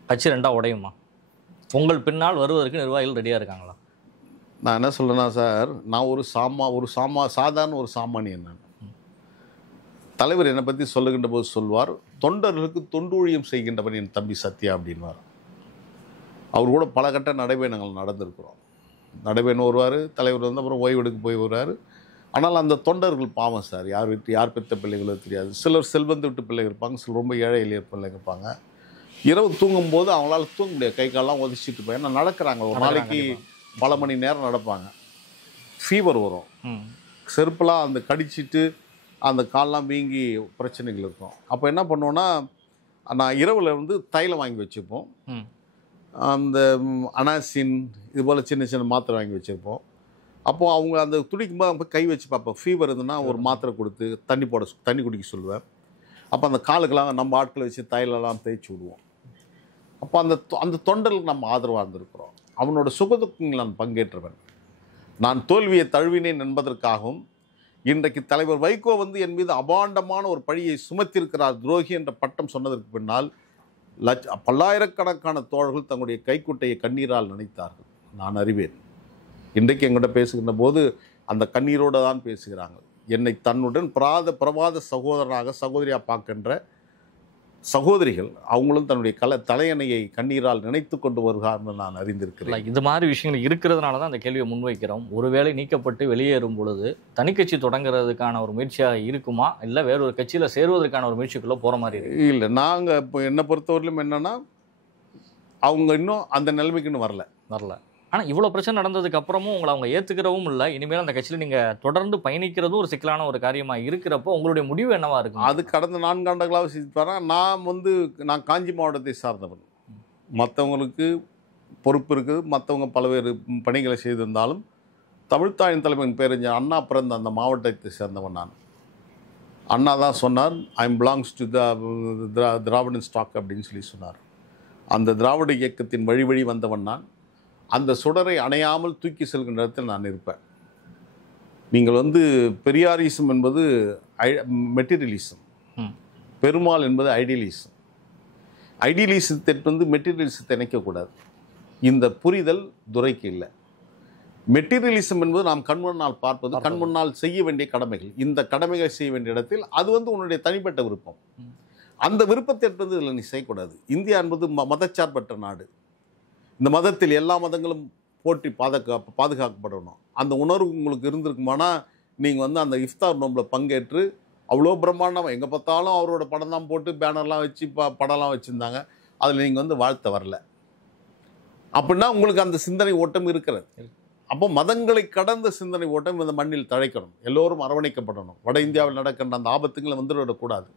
கட்சி 2ஆ உடையுமா? உங்கள் பின்னால் வருவதற்கு நிர்வாகிகள் ரெடியாக இருக்காங்களா? நான் என்ன சொல்றேன்னா சார், நான் சாதாரண ஒரு சாமானியன். நான் தலைவர் என்னை பற்றி சொல்லுகின்ற போது சொல்வார், தொண்டர்களுக்கு தொண்டூழியம் செய்கின்றவன் என் தம்பி சத்யா அப்படின்வார். அவர் கூட பல கட்ட நடைபயணங்கள் நடந்திருக்கிறோம். நடைபயணம் வருவார், தலைவர் வந்து அப்புறம் ஓய்வெடுக்க போய் வருவார். ஆனால் அந்த தொண்டர்கள் பாவம் சார், யார் பெற்ற பிள்ளைகளோ தெரியாது. சிலர் செல்வந்த விட்டு பிள்ளைகள் இருப்பாங்க, சிலர் ரொம்ப ஏழை எளிய பிள்ளைங்க இருப்பாங்க. இரவு தூங்கும்போது அவங்களால தூங்க முடியாது, கை காலெலாம் உதச்சிட்டு இருப்பாங்க. ஏன்னா நடக்கிறாங்க, ஒரு நாளைக்கு பல மணி நேரம் நடப்பாங்க. ஃபீவர் வரும், செருப்பெல்லாம் அந்த கடிச்சிட்டு அந்த காலெலாம் வீங்கி பிரச்சனைகள் இருக்கும். அப்போ என்ன பண்ணுவோன்னா, நான் இரவில் வந்து தைலம் வாங்கி வச்சுப்போம், அந்த அனாசின் இது போல் சின்ன சின்ன மாத்திரை வாங்கி வச்சுருப்போம். அப்போது அவங்க அந்த துடிக்கும்போது அவங்க கை வச்சு பார்ப்போம். ஃபீவர் இருந்ததுன்னா ஒரு மாத்திரை கொடுத்து தண்ணி குடிக்க சொல்லுவேன். அப்போ அந்த காலுக்கெல்லாம் நம்ம ஆட்களை வச்சு தைலெல்லாம் தேய்ச்சி விடுவோம். அப்போ அந்த தொண்டலுக்கு நம்ம ஆதரவாக இருந்திருக்கிறோம். அவனோட சுகதுக்கங்கள் நான் பங்கேற்றவன். நான் தோல்வியை தழுவினேன் என்பதற்காகவும் இன்றைக்கு தலைவர் வைகோ வந்து என் மீது அபாண்டமான ஒரு பழியை சுமத்திருக்கிறார், துரோகி என்ற பட்டம் சொன்னதற்கு பின்னால் பல்லாயிரக்கணக்கான தோழர்கள் தங்களுடைய கைக்குட்டையை கண்ணீரால் நினைத்தார்கள். நான் அறிவேன். இன்றைக்கு எங்கிட்ட பேசுகின்ற போது அந்த கண்ணீரோடு தான் பேசுகிறாங்க. என்னை தன்னுடன் பிரபாத சகோதரனாக சகோதரியாக பார்க்கின்ற சகோதரிகள் அவங்களும் தன்னுடைய தலையணையை கண்ணீரால் நினைத்து கொண்டு வருகிறார்னு நான் அறிந்திருக்கிறேன். இது மாதிரி விஷயங்கள் இருக்கிறதுனால தான் அந்த கேள்வியை முன்வைக்கிறோம். ஒருவேளை நீக்கப்பட்டு வெளியேறும் பொழுது தனிக்கட்சி தொடங்குறதுக்கான ஒரு முயற்சியாக இருக்குமா, இல்லை வேற ஒரு கட்சியில் சேருவதற்கான ஒரு முயற்சிக்குள்ளே போகிற மாதிரி இருக்கு? இல்லை, நாங்கள் இப்போ என்னை பொறுத்தவரையிலும் என்னென்னா, அவங்க இன்னும் அந்த நிலைமைக்கு இன்னும் வரல. ஆனா இவ்வளவு பிரச்சனை நடந்ததுக்கு அப்புறமும் உங்களை அவங்க ஏத்துக்கிறவும் இல்லை, இனிமேல் அந்த கட்சியில நீங்க தொடர்ந்து பயணிக்கிறதும் ஒரு சிக்கலான ஒரு காரியமா இருக்கிறப்போ உங்களுடைய முடிவு என்னவா இருக்கு? அது கடந்த 4 ஆண்டுகளாக சிந்திப்பாரா. நான் காஞ்சி மாவட்டத்தை சார்ந்தவன். மற்றவங்களுக்கு பொறுப்பு இருக்குது, மற்றவங்க பல்வேறு பணிகளை செய்திருந்தாலும் தமிழ்த்தாயின் தலைமையின் பேரறிஞர் அண்ணா பிறந்த அந்த மாவட்டத்தை சேர்ந்தவன் நான். அண்ணா தான் சொன்னார், I am belongs to Dravidian stock அப்படின்னு சொல்லி சொன்னார். அந்த திராவிட இயக்கத்தின் வழி வழி வந்தவன் நான். அந்த சுடரை அணையாமல் தூக்கி செல்கின்ற இடத்தில் நான் இருப்பேன். நீங்கள் பெரியாரிசம் என்பது மெட்டீரியலிசம், பெருமாள் என்பது ஐடியலிசம். ஐடியலிசத்தை மெட்டீரியலிசத்தை இணைக்கக்கூடாது. இந்த புரிதல் துரைக்கு இல்லை. மெட்டீரியலிசம் என்பது நாம் கண்முன்னால் பார்ப்பது, கண்முன்னால் செய்ய வேண்டிய கடமைகள். இந்த கடமைகளை செய்ய வேண்டிய இடத்தில் அது உன்னுடைய தனிப்பட்ட விருப்பம். அந்த விருப்பத்தை இதில் நீ செய்யக்கூடாது. இந்தியா என்பது மதச்சார்பற்ற நாடு. இந்த மதத்தில் எல்லா மதங்களும் போற்றி பாதுகாக்கப்படணும். அந்த உணர்வு உங்களுக்கு இருந்திருக்குமானா நீங்கள் அந்த இஃப்தார் நோம்பில் பங்கேற்று அவ்வளோ பிரம்மாண்டமாக எங்கே பார்த்தாலும் அவரோட படம் தான் போட்டு பேனர்லாம் வச்சு படம்லாம் வச்சுருந்தாங்க. அதில் நீங்கள் வாழ்த்த வரல அப்படின்னா உங்களுக்கு அந்த சிந்தனை ஓட்டம் இருக்கிறது. அப்போ மதங்களை கடந்த சிந்தனை ஓட்டம் இந்த மண்ணில் தழைக்கணும், எல்லோரும் அரவணைக்கப்படணும். வட இந்தியாவில் நடக்கின்ற அந்த ஆபத்துங்களை வந்துவிடக்கூடாது.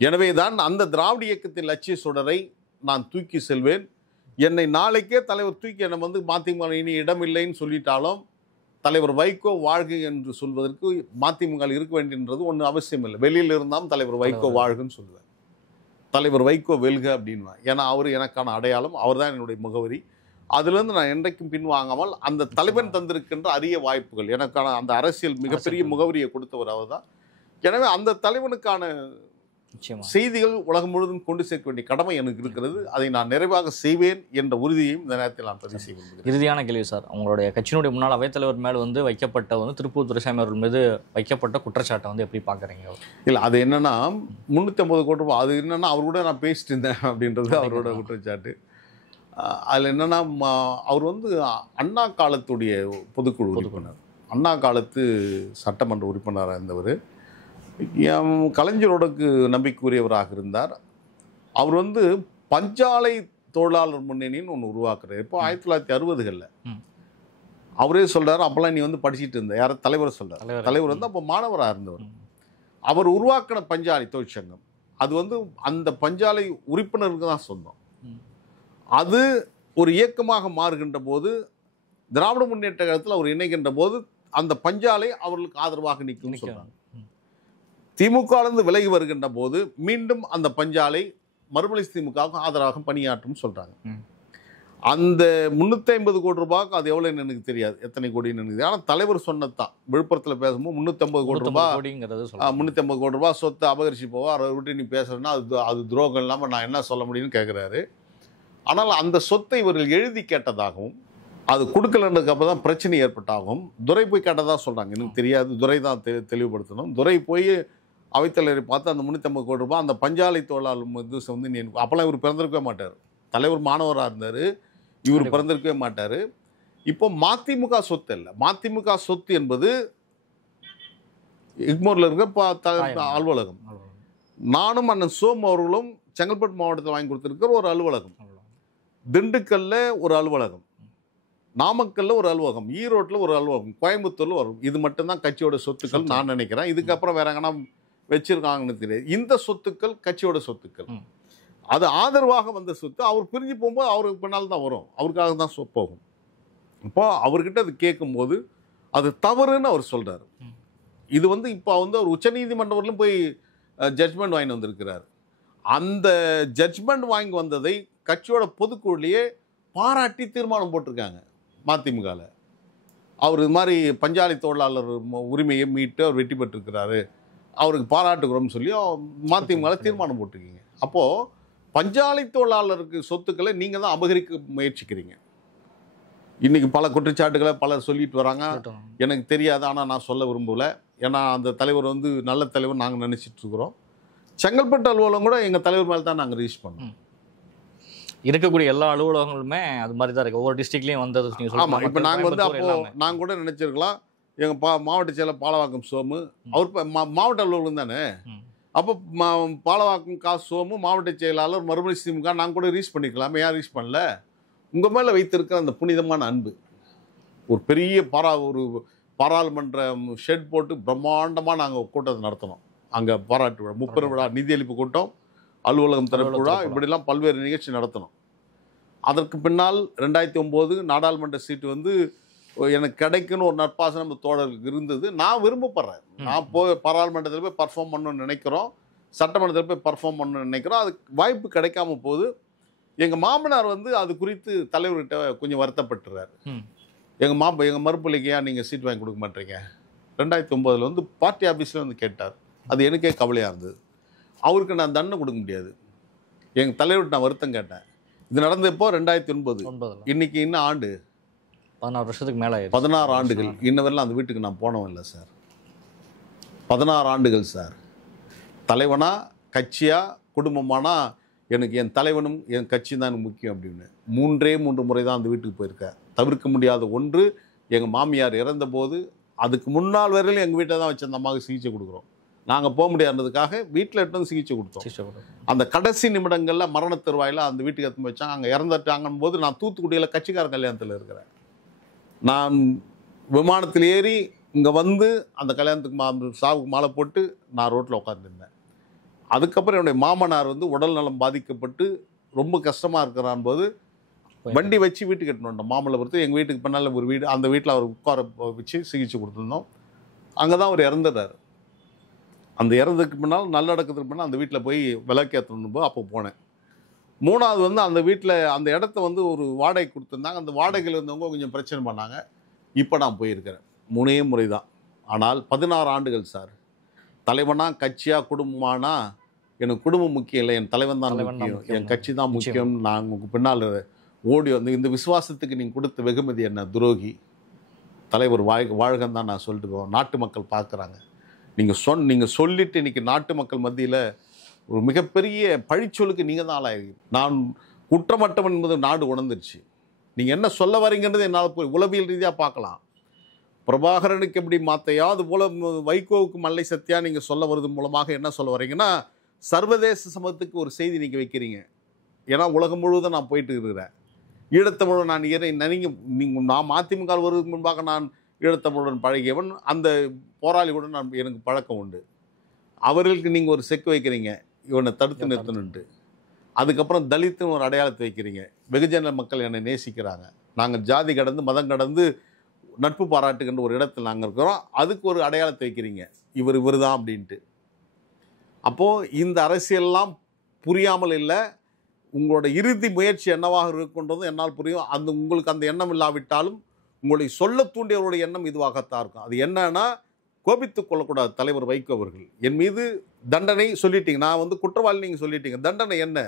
எனவே தான் அந்த திராவிட இயக்கத்தின் லட்சிய சுடரை நான் தூக்கி செல்வேன். என்னை நாளைக்கே தலைவர் தூக்கி என்னை மதிமுக இனி இடமில்லைன்னு சொல்லிட்டாலும் தலைவர் வைகோ வாழ்க என்று சொல்வதற்கு மதிமுக இருக்க வேண்டியது ஒன்றும் அவசியம் இல்லை. வெளியில் இருந்தாலும் தலைவர் வைகோ வாழ்கன்னு சொல்லுவேன், தலைவர் வைகோ வெல்க அப்படின்வேன். ஏன்னா அவர் எனக்கான அடையாளம், அவர் தான் என்னுடைய முகவரி. அதுலேருந்து நான் என்றைக்கும் பின்வாங்காமல் அந்த தலைவன் தந்திருக்கின்ற அரிய வாய்ப்புகள், எனக்கான அந்த அரசியல் மிகப்பெரிய முகவரியை கொடுத்தவர் அவர் தான். எனவே அந்த தலைவனுக்கான செய்திகள் உலகம் முழுவதும் கொண்டு சேர்க்க வேண்டிய கடமை எனக்கு இருக்கிறது. அதை நான் நிறைவாக செய்வேன் என்ற உறுதியையும் இந்த நேரத்தில் நான் பதிவு செய்வேன். இறுதியான கேள்வி சார், உங்களுடைய கட்சியினுடைய முன்னாள் அவைத்தலைவர் மேல் வைக்கப்பட்ட திருப்பூர் துரைசாமி அவர்கள் மீது வைக்கப்பட்ட குற்றச்சாட்டை எப்படி பார்க்குறீங்க? இல்லை, அது என்னன்னா 350 கோடி ரூபாய், அது என்னன்னா அவர் கூட நான் பேசிட்டு இருந்தேன் அப்படின்றது அவரோட குற்றச்சாட்டு. அதில் என்னன்னா அவர் அண்ணா காலத்துடைய பொதுக்குழு உறுப்பினர், அண்ணா காலத்து சட்டமன்ற உறுப்பினராக இருந்தவர். கலைஞரோடக்கு நம்பிக்கைக்குரியவராக இருந்தார். அவர் பஞ்சாலை தொழிலாளர் முன்னணின்னு ஒன்று உருவாக்குறாரு. இப்போ 1960களில் அவரே சொல்கிறார், அப்போல்லாம் நீ படிச்சுட்டு இருந்த யார் தலைவர் சொல்கிறார். தலைவர் அப்போ மாணவராக இருந்தவர். அவர் உருவாக்கின பஞ்சாலை தொழிற்சங்கம் அது அந்த பஞ்சாலை உறுப்பினருக்கு தான் சொந்தம். அது ஒரு இயக்கமாக மாறுகின்ற போது, திராவிட முன்னேற்ற கழகத்தில் அவர் இணைகின்ற போது அந்த பஞ்சாலை அவர்களுக்கு ஆதரவாக நிற்கும் சொல்றாங்க. திமுகவிலிருந்து விலகி வருகின்ற போது மீண்டும் அந்த பஞ்சாலை மறுமலர்ச்சி திமுகவுக்கு ஆதரவாக பணியாற்றும் சொல்றாங்க. அந்த 350 கோடி ரூபாய்க்கு அது எவ்வளவு எனக்கு தெரியாது, எத்தனை கோடின்னு எனக்கு தெரியாது. ஆனால் தலைவர் சொன்னதான் விழுப்புரத்தில் பேசும்போது 350 கோடி ரூபாய், 350 கோடி ரூபாய் சொத்தை அபகரிச்சு போவா, அதை விட்டு நீ பேசுறேன்னா அது துரோகம் இல்லாமல் நான் என்ன சொல்ல முடியும்னு கேட்குறாரு. ஆனால் அந்த சொத்தை இவர்கள் எழுதி கேட்டதாகவும் அது கொடுக்கலன்றதுக்கு அப்புறம் தான் பிரச்சனை ஏற்பட்டாகவும் துரை போய் கேட்டதாக சொல்கிறாங்க. எனக்கு தெரியாது, துரை தான் தெளிவுபடுத்தணும். துரை போய் அவைத்தலைவரை பார்த்து அந்த 350 கோடி ரூபாய் அந்த பஞ்சாலை தொழிலாளர் நீ அப்போல்லாம் இவர் பிறந்திருக்கவே மாட்டார். தலைவர் மாணவராக இருந்தார், இவர் பிறந்திருக்கவே மாட்டார். இப்போ மதிமுக சொத்து இல்லை. மதிமுக சொத்து என்பது எக்மோரில் இருக்க அலுவலகம். நானும் அண்ணன் சோம் அவர்களும் செங்கல்பட்டு மாவட்டத்தில் வாங்கி கொடுத்துருக்கிற ஒரு அலுவலகம், திண்டுக்கல்ல ஒரு அலுவலகம், நாமக்கல்ல ஒரு அலுவலகம், ஈரோட்டில் ஒரு அலுவலகம், கோயம்புத்தூர்ல வரும். இது மட்டும்தான் கட்சியோட சொத்துக்கள் நான் நினைக்கிறேன். இதுக்கப்புறம் வேற எங்கன்னா வச்சிருக்காங்கன்னு தெரியாது. இந்த சொத்துக்கள் கட்சியோட சொத்துக்கள், அது ஆதரவாக வந்த சொத்து. அவர் பிரிஞ்சு போகும்போது அவருக்கு பின்னால் தான் வரும், அவருக்காக தான் போகும். இப்போ அவர்கிட்ட அது கேட்கும்போது அது தவறுன்னு அவர் சொல்றாரு. இது இப்போ அவர் உச்சநீதிமன்றத்திலும் போய் ஜட்ஜ்மெண்ட் வாங்கி வந்திருக்கிறார். அந்த ஜட்ஜ்மெண்ட் வாங்கி வந்ததை கட்சியோட பொதுக்குழுலையே பாராட்டி தீர்மானம் போட்டிருக்காங்க மதிமுகவில். அவர் இது மாதிரி பஞ்சாலை தொழிலாளர் உரிமையை மீட்டு அவர் வெற்றி பெற்றிருக்கிறாரு, அவருக்கு பாராட்டுகிறோம்னு சொல்லி மதிமுகவில் தீர்மானம் போட்டிருக்கீங்க. அப்போது பஞ்சாலை தொழிலாளருக்கு சொத்துக்களை நீங்கள் தான் அபகரிக்க முயற்சிக்கிறீங்க. இன்றைக்கி பல குற்றச்சாட்டுகளை பலர் சொல்லிட்டு வராங்க. எனக்கு தெரியாது, ஆனால் நான் சொல்ல விரும்பலை. ஏன்னா அந்த தலைவர் நல்ல தலைவர் நாங்கள் நினச்சிட்டு இருக்கிறோம். செங்கல்பட்டு அலுவலகம் கூட எங்கள் தலைவர் மேலே தான் நாங்கள் ரிஜிஸ்டர் பண்ணோம். இருக்கக்கூடிய எல்லா அலுவலகங்களுமே அது மாதிரி தான் இருக்குது, ஒவ்வொரு டிஸ்ட்ரிக்ட்லேயும் வந்தது. ஆமாம், இப்போ நாங்கள் அப்போ நாங்கள் கூட நினச்சிருக்கலாம், எங்கள் மாவட்ட செயலர் பாலவாக்கம் சோமு, அவர் மாவட்ட அலுவலகம் தானே. அப்போ பாலவாக்கம் சோமு மாவட்ட செயலாளர் மறுமலர்ச்சி திமுக நாங்கள் கூட ரீச் பண்ணிக்கலாம். ஏன் ரீச் பண்ணல? உங்கள் மேலே வைத்திருக்கிற அந்த புனிதமான அன்பு. ஒரு பெரிய ஒரு பாராளுமன்ற ஷெட் போட்டு பிரம்மாண்டமாக நாங்கள் கூட்டத்தை நடத்தினோம். அங்கே பாராட்டு விழா, முப்பெரும் விழா, நிதியளிப்பு கூட்டம், அலுவலகம் திறப்பு விழா, இப்படிலாம் பல்வேறு நிகழ்ச்சி நடத்தினோம். அதற்கு பின்னால் 2009 நாடாளுமன்ற சீட்டு வந்து எனக்கு கிடைக்குன்னு ஒரு நட்பாசை நம்ம தோழர்களுக்கு இருந்தது. நான் விரும்பப்படுறேன். நான் பாராளுமன்றத்தில் போய் பர்ஃபார்ம் பண்ணணும்னு நினைக்கிறோம், சட்டமன்றத்தில் போய் பர்ஃபார்ம் பண்ணணும்னு நினைக்கிறோம். அதுக்கு வாய்ப்பு கிடைக்காம போது எங்கள் மாமனார் வந்து அது குறித்து தலைவர்கிட்ட கொஞ்சம் வருத்தப்பட்டுறாரு. எங்கள் மறுப்பிள்ளைக்கு ஏன் நீங்கள் சீட் வாங்கி கொடுக்க மாட்டீங்க? 2009 வந்து பார்ட்டி ஆஃபீஸில் வந்து கேட்டார். அது எனக்கே கவலையாக இருந்தது. அவருக்கு நான் தண்டனை கொடுக்க முடியாது. எங்கள் தலைவர்கிட்ட நான் வருத்தம் கேட்டேன். இது நடந்த இப்போ 2009. இன்னைக்கு இன்னும் ஆண்டு 16 வருஷத்துக்கு மேலே 16 ஆண்டுகள். இன்ன வரையிலும் அந்த வீட்டுக்கு நான் போனவன் இல்லை சார். 16 ஆண்டுகள் சார். தலைவனா, கட்சியா, குடும்பமானா எனக்கு என் தலைவனும் என் கட்சி தான் எனக்கு முக்கியம் அப்படின்னு 3 முறை தான் அந்த வீட்டுக்கு போயிருக்கேன். தவிர்க்க முடியாத ஒன்று, எங்கள் மாமியார் இறந்தபோது அதுக்கு முன்னாள் வரையிலும் எங்கள் வீட்டை தான் வச்சு அந்த அம்மாவுக்கு சிகிச்சை கொடுக்குறோம். நாங்கள் போக முடியாததுக்காக வீட்டில் எடுத்து வந்து சிகிச்சை கொடுத்தோம். அந்த கடைசி நிமிடங்களில் மரண தருவாயில் அந்த வீட்டுக்கு எடுத்து வச்சாங்க. அங்கே இறந்துட்டாங்கன்னு போது நான் தூத்துக்குடியில் கட்சிக்கார கல்யாணத்தில் இருக்கிறேன். நான் விமானத்தில் ஏறி இங்கே வந்து அந்த கல்யாணத்துக்கு சாவுக்கு மாலை போட்டு நான் ரோட்டில் உட்காந்துருந்தேன். அதுக்கப்புறம் என்னுடைய மாமனார் வந்து உடல் நலம் பாதிக்கப்பட்டு ரொம்ப கஷ்டமாக இருக்கிறான் போது வண்டி வச்சு வீட்டுக்கு எட்டுன்னு வந்தோம். மாமல்லபுரத்து எங்கள் வீட்டுக்கு பின்னால் ஒரு வீடு, அந்த வீட்டில் அவர் உட்கார வச்சு சிகிச்சை கொடுத்துருந்தோம். அங்கே தான் அவர் இறந்துட்டார். அந்த இறந்ததுக்கு பின்னால், நல்லடக்கத்துக்கு பின்னால் அந்த வீட்டில் போய் விளக்கேற்றணும் போது அப்போ போனேன். 3வது வந்து அந்த வீட்டில் அந்த இடத்த வந்து ஒரு வாடகை கொடுத்துருந்தாங்க. அந்த வாடகையில் இருந்தவங்க கொஞ்சம் பிரச்சனை பண்ணாங்க. இப்போ நான் போயிருக்கிறேன். 3 முறை தான். ஆனால் 16 ஆண்டுகள் சார். தலைவனா, கட்சியா, குடும்பமானா எனக்கு குடும்பம் முக்கியம் இல்லை, என் தலைவன் தான் முக்கியம், என் கட்சி தான் முக்கியம். நான் உங்களுக்கு பின்னால் ஓடி வந்து இந்த விசுவாசத்துக்கு நீங்கள் கொடுத்த வெகுமதி என்ன? துரோகி. தலைவர் வாழ்கன்னு தான் நான் சொல்லிட்டு போவேன். நாட்டு மக்கள் பார்க்குறாங்க. நீங்கள் சொல்லிட்டு இன்றைக்கி நாட்டு மக்கள் மத்தியில் ஒரு மிகப்பெரிய பழிச்சொலுக்கு நீங்கள் தான் ஆளாயிருக்கீங்க. நான் குற்றமற்றவன் என்பது நாடு உணர்ந்துருச்சு. நீங்கள் என்ன சொல்ல வரீங்கன்றது என்னால் உளவியல் ரீதியாக பார்க்கலாம். பிரபாகரனுக்கு எப்படி மாத்தையா அது போல் வைகோவுக்கு மல்லை சத்தியா நீங்கள் சொல்ல வருது மூலமாக என்ன சொல்ல வரீங்கன்னா, சர்வதேச சமூகத்துக்கு ஒரு செய்தி நீங்கள் வைக்கிறீங்க. ஏன்னா உலகம் முழுவதும் நான் போயிட்டு இருக்கிறேன். ஈழத்தமிழன் நான் நான் மதிமுக வருவதற்கு முன்பாக நான் ஈழத்தமிழுடன் பழகியவன். அந்த போராளி கூட எனக்கு பழக்கம் உண்டு. அவர்களுக்கு நீங்கள் ஒரு செக் வைக்கிறீங்க, இவனை தடுத்து நிறுத்தணுன்ட்டு. அதுக்கப்புறம் தலித்துன்னு ஒரு அடையாளத்தை வைக்கிறீங்க. வெகுஜன மக்கள் என்னை நேசிக்கிறாங்க, நாங்கள் ஜாதி கடந்து மதம் கடந்து நட்பு பாராட்டுகின்ற ஒரு இடத்தில் நாங்கள் இருக்கிறோம். அதுக்கு ஒரு அடையாளத்தை வைக்கிறீங்க, இவர் தான் அப்படின்ட்டு. அப்போது இந்த அரசியல்லாம் புரியாமல் இல்லை. உங்களோட இறுதி முயற்சி என்னவாக இருக்கின்றதும் என்னால் புரியும். உங்களுக்கு அந்த எண்ணம் இல்லாவிட்டாலும் உங்களை சொல்ல தூண்டியவருடைய எண்ணம் இதுவாகத்தான் இருக்கும். அது என்னன்னா, கோபித்துக் கொள்ளக்கூடாது தலைவர் வைகோ அவர்கள். என் மீது தண்டனை சொல்லிட்டீங்க, நான் வந்து குற்றவாளி நீங்கள் சொல்லிட்டீங்க. தண்டனை என்ன?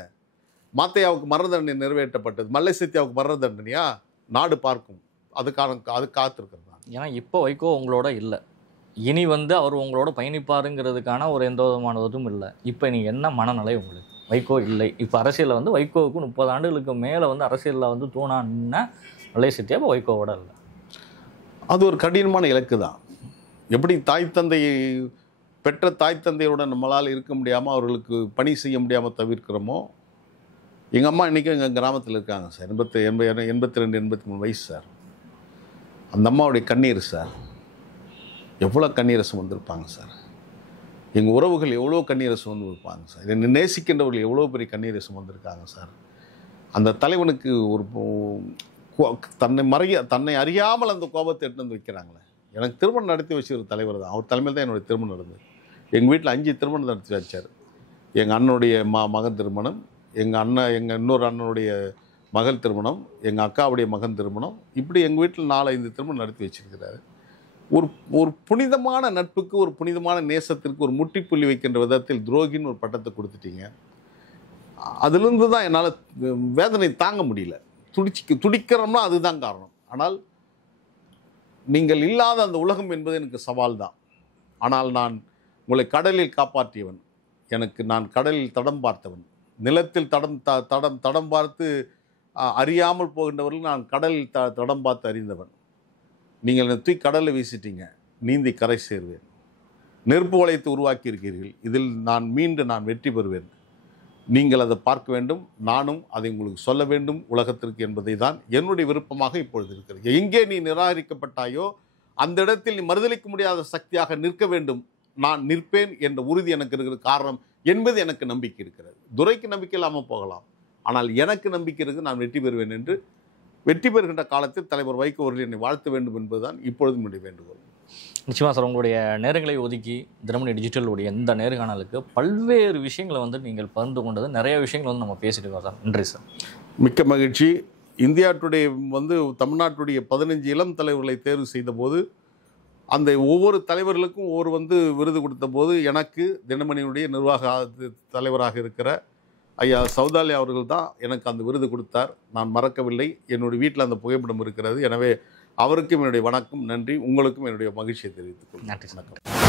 மாத்தையாவுக்கு மரண தண்டனை நிறைவேற்றப்பட்டது, மல்லை சத்யாவுக்கு மரண தண்டனையா? நாடு பார்க்கும். அது காத்திருக்கிறது. ஏன்னா இப்போ வைகோ உங்களோட இல்லை, இனி வந்து அவர் உங்களோட பயணிப்பாருங்கிறதுக்கான ஒரு எந்த விதமான இதுவும் இல்லை. இப்போ நீங்கள் என்ன மனநிலை உங்களுக்கு? வைகோ இல்லை, இப்போ அரசியலில் வந்து வைகோவுக்கு 30 ஆண்டுகளுக்கு மேலே வந்து அரசியலில் வந்து தூணான்னா மல்லை சத்யா இப்போ வைகோவோட இல்லை. அது ஒரு கடினமான இலக்கு தான். எப்படி பெற்ற தாய் தந்தையுடன் நம்மளால் இருக்க முடியாமல், அவர்களுக்கு பணி செய்ய முடியாமல் தவிர்க்கிறோமோ. எங்கள் அம்மா இன்றைக்கும் எங்கள் கிராமத்தில் இருக்காங்க சார். 82 83 வயசு சார். அந்த அம்மாவுடைய கண்ணீர் சார், எவ்வளோ கண்ணீரை சுமந்திருப்பாங்க சார். எங்கள் உறவுகள் எவ்வளோ கண்ணீரை சுமந்து இருப்பாங்க சார். என்னை நேசிக்கின்றவர்கள் எவ்வளோ பெரிய கண்ணீரை சுமந்திருக்காங்க சார். அந்த தலைவனுக்கு ஒரு தன்னை அறியாமல் அந்த கோபத்தை எடுத்து வந்து வைக்கிறாங்களே. எனக்கு திருமணம் நடத்தி வச்சு ஒரு தலைவர் தான். அவர் தலைமையில் தான் என்னுடைய திருமணம் நடந்தது. எங்கள் வீட்டில் 5 திருமணம் நடத்தி வச்சார். எங்கள் அண்ணனுடைய மகன் திருமணம், எங்கள் இன்னொரு அண்ணனுடைய மகள் திருமணம், எங்கள் அக்காவுடைய மகன் திருமணம், இப்படி எங்கள் வீட்டில் 4-5 திருமணம் நடத்தி வச்சிருக்கிறாரு. ஒரு புனிதமான நட்புக்கு, ஒரு புனிதமான நேசத்திற்கு ஒரு முட்டிப்புள்ளி வைக்கின்ற விதத்தில் துரோகின்னு ஒரு பட்டத்தை கொடுத்துட்டீங்க. அதிலிருந்து தான் என்னால் வேதனை தாங்க முடியல. துடிக்கிறோம்னா அதுதான் காரணம். ஆனால் நீங்கள் இல்லாத அந்த உலகம் என்பது எனக்கு சவால் தான். ஆனால் நான் உங்களை கடலில் காப்பாற்றியவன். நான் கடலில் தடம் பார்த்தவன். நிலத்தில் தடம் பார்த்து அறியாமல் போகின்றவர்கள் நான் கடலில் தடம் பார்த்து அறிந்தவன். நீங்கள் என்னை தூக்கி கடலில் வீசிட்டீங்க, நீந்தி கரை சேர்வேன். நெருப்பு வளையத்தை உருவாக்கி இருக்கிறீர்கள், இதில் நான் வெற்றி பெறுவேன். நீங்கள் அதை பார்க்க வேண்டும், நானும் அதை உங்களுக்கு சொல்ல வேண்டும் உலகத்திற்கு என்பதை தான் என்னுடைய விருப்பமாக இப்பொழுது இருக்கிறது. எங்கே நீ நிராகரிக்கப்பட்டாயோ அந்த இடத்தில் நீ மறுதலிக்க முடியாத சக்தியாக நிற்க வேண்டும். நான் நிற்பேன் என்ற உறுதி எனக்கு இருக்கிற காரணம் என்பது எனக்கு நம்பிக்கை இருக்கிறது. துரைக்கு நம்பிக்கை இல்லாமல் போகலாம், ஆனால் எனக்கு நம்பிக்கை இருக்கு, நான் வெற்றி பெறுவேன் என்று. வெற்றி பெறுகின்ற காலத்தில் தலைவர் வைகோ அவர்கள் என்னை வாழ்த்த வேண்டும் என்பதுதான் இப்பொழுது என்னுடைய வேண்டுகோள். நிச்சயமாக சார், உங்களுடைய நேரங்களை ஒதுக்கி தினமணி டிஜிட்டலுடைய இந்த நேர்காணலுக்கு பல்வேறு விஷயங்களை வந்து நீங்கள் பகிர்ந்து கொண்டது, நிறைய விஷயங்கள் வந்து நம்ம பேசிட்டு இருக்கோம் சார். நன்றி சார். மிக்க மகிழ்ச்சி. இந்தியா டுடே தமிழ்நாட்டுடைய 15 இளம் தலைவர்களை தேர்வு செய்த போது அந்த ஒவ்வொரு தலைவர்களுக்கும் விருது கொடுத்த போது எனக்கு தினமணியுடைய நிர்வாக தலைவராக இருக்கிற ஐயா சௌதாலியா அவர்கள் தான் எனக்கு அந்த விருது கொடுத்தார். நான் மறக்கவில்லை. என்னுடைய வீட்டில் அந்த புகைப்படம் இருக்கிறது. எனவே அவருக்கும் என்னுடைய வணக்கம், நன்றி. உங்களுக்கும் என்னுடைய மகிழ்ச்சியை தெரிவித்துக் கொள்கிறேன். நன்றி. வணக்கம்.